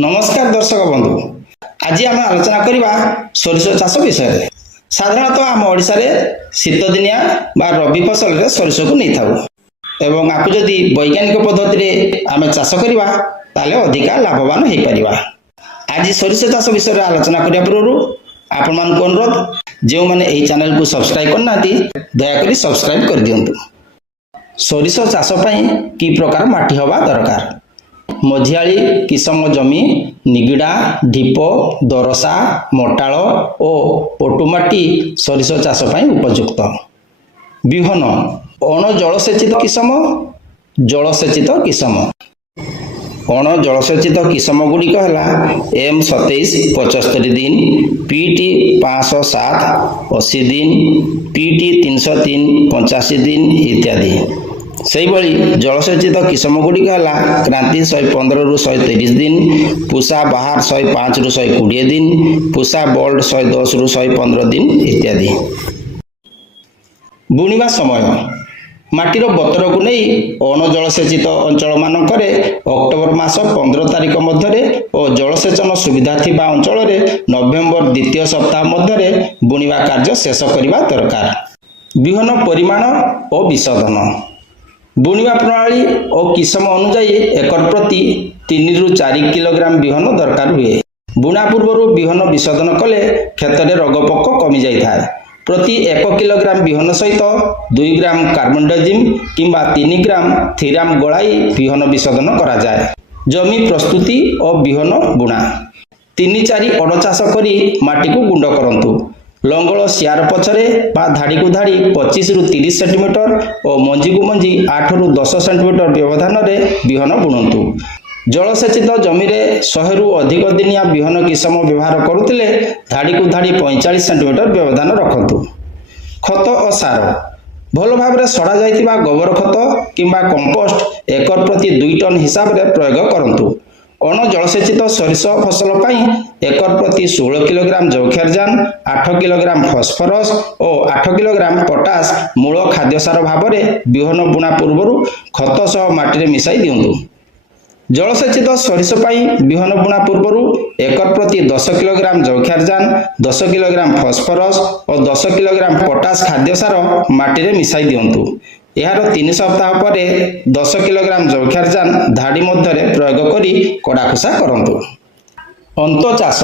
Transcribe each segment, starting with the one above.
नमस्कार दर्शक बंधु, आज आम आलोचना करवा सोरिष चाष विषय। साधारणतः आम ओडिशा रे शीत दिनिया बा रबी फसल रे सोरिष को नहीं थाउ एवं आपको जदि वैज्ञानिक पद्धति रे आम चाष करवा ताले अधिका लाभवान हो पारिबा। आज सोरिष चाष विषय रे आलोचना करिया पूर्व आपण मान को अनुरोध, जो माने एही चैनल को सब्सक्राइब करना दया करी सब्सक्राइब कर दियंतु। सोरिष चाष पई की प्रकार माटी हवा दरकार। मझियाली किसम जमी निगिड़ा ढीप दरसा मटाल और पटुमाटी सोरिष चाष पई उपयुक्त। बिहन अण जलसेचित किसम जलसेचित किसम। अण जलसेचित किसम गुड़िक है M27 75 दिन, PT 507 80 दिन, PT 303 85 दिन इत्यादि। से जलसेचित किसम गुड़िक है क्रांति 115 रु 130 दिन, पूषा बाहर 105 रु 120 दिन, पूषा बोल्ड 110 रु 115 दिन इत्यादि। बुणिबा समय माटीर बतर को नहीं अण जलसेचित अंचल मानकरे अक्टोबर मास 15 तारिख मध्य और जलसेचन सुविधा थिबा अंचल रे नवेम्बर द्वितीय सप्ताह मध्य बुणिबा कार्य शेष करने दरकार। बिहन परिमाण और विशोधन। बुणिबा प्रणाली और किसम अनुजाई एकर प्रति 3 रु 4 किलोग्राम बिहन दरकार हुए। बुणा पूर्व बिहन विशोधन कले क्षेत्र में रोगपोक कमी जाए। प्रति 1 किलोग्राम बिहन सहित 2 ग्राम कार्बनडाजिम किंबा 3 ग्राम थीराम गलाई बिहन विशोधन करा जाए। जमी प्रस्तुति और बिहन बुणा। 3-4 अड़ चाष करी माटी को गुंड करंतु। लंगल सियार पछरे बा धाड़ी को धाड़ी 25 रु 30 सेंटीमीटर और मंजी को मंजी 8 रु 10 सेंटीमीटर व्यवधान में बिहन बुणंतु। जलसेचित जमी रे 100 रु अधिक दिनिया बिहन किसम व्यवहार करुतिले धाड़ी को धाड़ी 45 सेंटीमीटर व्यवधान रखंतु। खत और सार भल भाव सड़ा जाइतिबा गोबर खत किंबा कंपोस्ट एकर प्रति 2 टन हिसाब रे प्रयोग करंतु। अण जलसेचित सोरिष फसल पई एकर प्रति 16 किलोग्राम जैवक्षारजान, 8 किलोग्राम फॉस्फोरस और 8 किलोग्राम पोटास मूल खाद्य सार भाव में बिहन बुणा पूर्व खत सह माटी रे मिसाई दियंतु। जलसेचित सोरिष पई बिहन बुणा पूर्व एकर प्रति 10 किलोग्राम जैवक्षारजान, 10 किलोग्राम फॉस्फोरस और 10 किलोग्राम पोटास खाद्य सार माटी रे मिसाई दियंतु। यार 3 सप्ताह पर 10 किलोग्राम जैवक्षारजान धाड़ी मध्य प्रयोग करी कड़ाखुसा करंतु। अंत चाष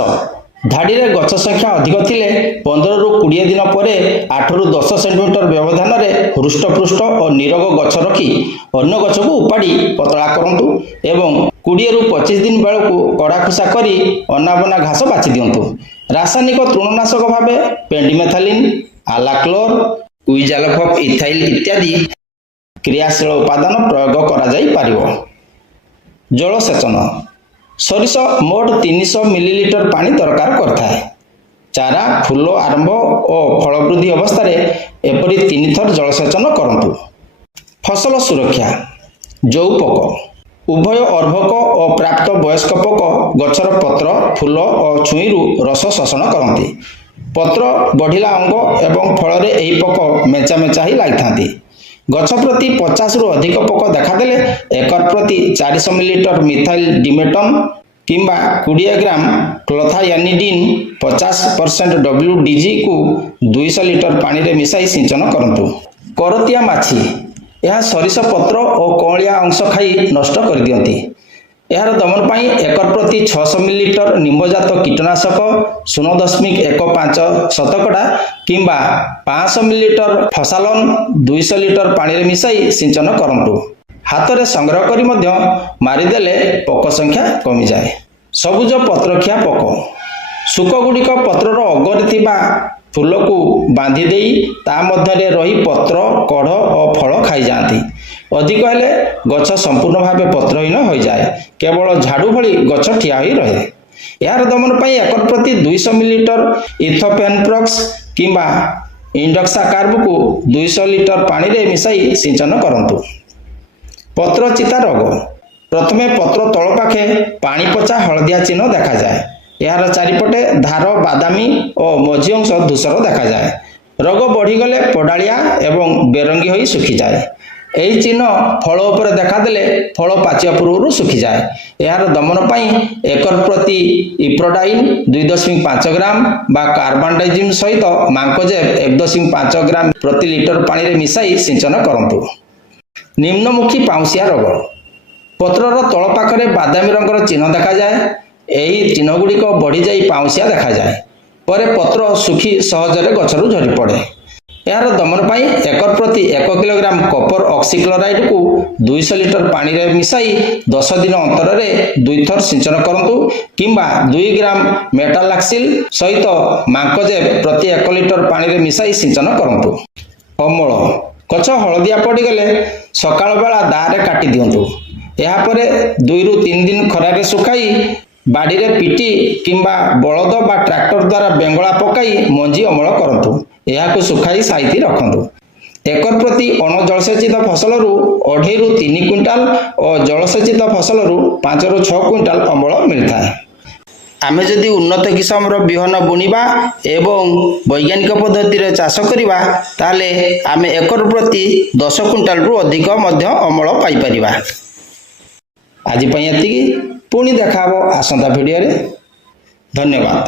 धाड़ी रे गछ संख्या अधिक थिले 15 रु 20 दिन पर 8 रु 10 सेंटीमीटर व्यवधान में हृष्टपृष्ट और निरोग गछ रखी अन्य गछ को उपाड़ी पतला करंतु एवं 20 रु 25 दिन बेलू कड़ाखुसा करी अनाबना घास बाछि दियंतु। रासायनिक तृणनाशक भावे पेंडिमेथालिन, आलाक्लोर, उइजालफॉप इथाइल इत्यादि क्रियाशील उपादान प्रयोग करा जाई पारिबो। जलसेचन सोरिष मोट 300 मिलीलीटर पानी दरकार करथाय। चारा फूल आरंभ और फल वृद्धि अवस्था एपरी 3 थर जलसेचन करंतु। फसल सुरक्षा जो पोक उभय अर्भक और प्राप्त वयस्क पोक गछर पत्र फूल और छुईरू रस शोषण करती। पत्र बढ़िला अंग एवं फल रे एही पोक मेचा मेचा ही लागिथांती। गछ प्रति 50 रु अधिक पोक देखादेले एकर प्रति 400 मिलीलीटर मिथाइल डिमेटन किंबा 20 ग्राम क्लोथायानिडिन 50% WDG को 200 लीटर पानी रे मिसाई सिंचन करंतु। करतिया माछी यह सोरिष पत्र और कौलिया अंश खाई नष्ट कर दियंती। यार दमन पाई एकर प्रति 600 मिलीलीटर निम्बजात कीटनाशक 0.15 शतकड़ा किंबा 500 मिलीलीटर फसालन 200 लीटर पानी रे मिसाई सिंचन करंतु। हाथ रे संग्रह करी मध्य मारिदेले पोक संख्या कमी जाए। सबुज पत्रखिया पोक सुक गुड़िक पत्रर अगरे थिबा फूल को बांधी देई ता मध्य रही पत्र कढ़ और फल खाई जाती। अधिक हेले गछ संपूर्ण भावे पत्रहीन हो जाए, केवल झाड़ू भली गछ ठिया ही रहे। यार दमन पई एकर प्रति 200 मिलीलीटर इथोपेनप्रॉक्स किंबा इंडक्साकार्ब को 200 लीटर पानी रे मिसाई सिंचन करंतु। पत्र चिता रोग प्रथमे पत्र तल पाखे पानी पचा हलदिया चिन्ह देखा जाए। यार चारिपटे धार बादामी और मझी अंश धूसर देखा जाए। रोग बढ़ीगले पडालिया एवं बेरंगी होई सुखी जाए। ଏହି ଚିହ୍ନ ଫଳ ଉପରେ ଦେଖାଦେଲେ ଫଳ ପାଚିବା ପୂର୍ବରୁ ଶୁଖିଯାଏ। ଏହାର ଦମନ ପାଇଁ ଏକର ପ୍ରତି ଇପ୍ରୋଡାଇନ୍ 2.5 ଗ୍ରାମ ବା କାର୍ବାଣ୍ଡାଜିମ୍ ସହିତ ମାଙ୍କୋଜେବ୍ 1.5 ଗ୍ରାମ ପ୍ରତି ଲିଟର ପାଣିରେ ମିଶାଇ ସିଞ୍ଚନ କରନ୍ତୁ। ନିମ୍ନମୁଖୀ ପାଉଁଶିଆ ରୋଗ। ପତ୍ରର ତଳ ପାଖରେ ବାଦାମୀ ରଙ୍ଗର ଚିହ୍ନ ଦେଖାଯାଏ। ଏହି ଚିହ୍ନଗୁଡ଼ିକ ବଢ଼ିଯାଇ ପାଉଁଶିଆ ଦେଖାଯାଏ। ପରେ ପତ୍ର ଶୁଖି ସହଜରେ ଗଛରୁ ଝଡ଼ିପଡ଼େ। ଏହାର ଦମନ ପାଇଁ ଏକର ପ୍ରତି 1 କିଲୋଗ୍ରାମ କପର ଅକ୍ସିକ୍ଲୋରାଇଡ୍କୁ 200 ଲିଟର ପାଣିରେ ମିଶାଇ 10 ଦିନ ଅନ୍ତରରେ 2 ଥର ସିଞ୍ଚନ କରନ୍ତୁ କିମ୍ବା 2 ଗ୍ରାମ ମେଟାଲାକ୍ସିଲ୍ ସହିତ ମାଙ୍କୋଜେବ୍ ପ୍ରତି 1 ଲିଟର ପାଣିରେ ମିଶାଇ ସିଞ୍ଚନ କରନ୍ତୁ। ଅମଳ। ଗଛ ହଳଦିଆ ପଡ଼ିଗଲେ ସକାଳ ବେଳା ଦାଆରେ କାଟି ଦିଅନ୍ତୁ। ଏହାପରେ 2 ରୁ 3 ଦିନ ଖରାରେ ଶୁଖାଇ ବାଡ଼ିରେ ପିଟି କିମ୍ବା ବଳଦ ବା ଟ୍ରାକ୍ଟର ଦ୍ୱାରା ବେଙ୍ଗଳା ପକାଇ ମଞ୍ଜି ଅମଳ କରନ୍ତୁ। ଏହାକୁ ଶୁଖାଇ ସାଇତି ରଖନ୍ତୁ। ଏକର ପ୍ରତି ଅଣଜଳସେଚିତ ଫସଲରୁ 2.5 ରୁ 3 କ୍ୱିଣ୍ଟାଲ ଓ ଜଳସେଚିତ ଫସଲରୁ 5 ରୁ 6 କ୍ୱିଣ୍ଟାଲ ଅମଳ ମିଳିଥାଏ। ଆମେ ଯଦି ଉନ୍ନତ କିସମର ବିହନ ବୁଣିବା ଏବଂ ବୈଜ୍ଞାନିକ ପଦ୍ଧତିରେ ଚାଷ କରିବା ତାହେଲେ ଆମେ ଏକର ପ୍ରତି 10 କ୍ୱିଣ୍ଟାଲରୁ ଅଧିକ ମଧ୍ୟ ଅମଳ ପାଇପାରିବା। ଆଜି ପାଇଁ ଏତିକି। ପୁଣି ଦେଖା ହେବ ଆସନ୍ତା ଭିଡ଼ିଓରେ। ଧନ୍ୟବାଦ।